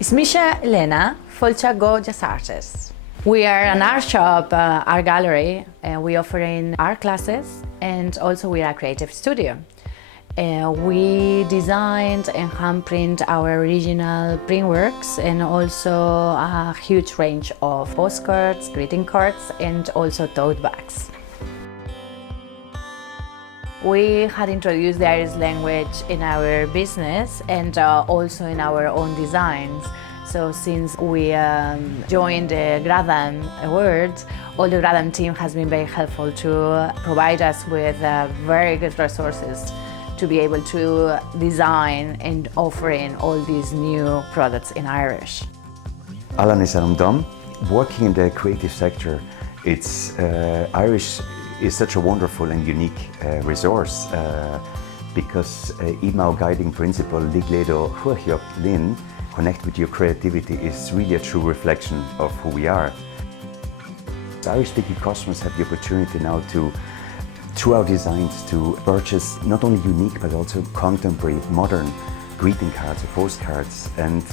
Ismisha Elena, Fulcha go Jasartes. We are an art shop, art gallery, and we offer in art classes, and also we are a creative studio. We designed and hand-print our original printworks and also a huge range of postcards, greeting cards, and also tote bags. We had introduced the Irish language in our business and also in our own designs. So since we joined the Gradam Awards, all the Gradam team has been very helpful to provide us with very good resources to be able to design and offer in all these new products in Irish. Alan is Dom. Working in the creative sector, it's Irish is such a wonderful and unique resource because even our guiding principle, gairdeas, connect with your creativity, is really a true reflection of who we are. Irish-speaking customers have the opportunity now to, through our designs, to purchase not only unique but also contemporary, modern greeting cards or postcards, and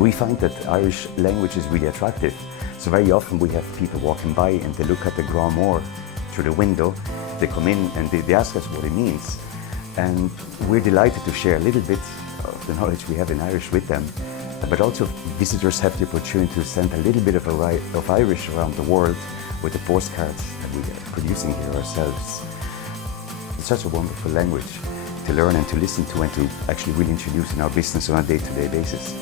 we find that Irish language is really attractive. So very often we have people walking by and they look at the gcomhar through the window, they come in and they ask us what it means, and we're delighted to share a little bit of the knowledge we have in Irish with them. But also visitors have the opportunity to send a little bit of Irish around the world with the postcards that we are producing here ourselves. It's such a wonderful language to learn and to listen to and to actually really introduce in our business on a day-to-day basis.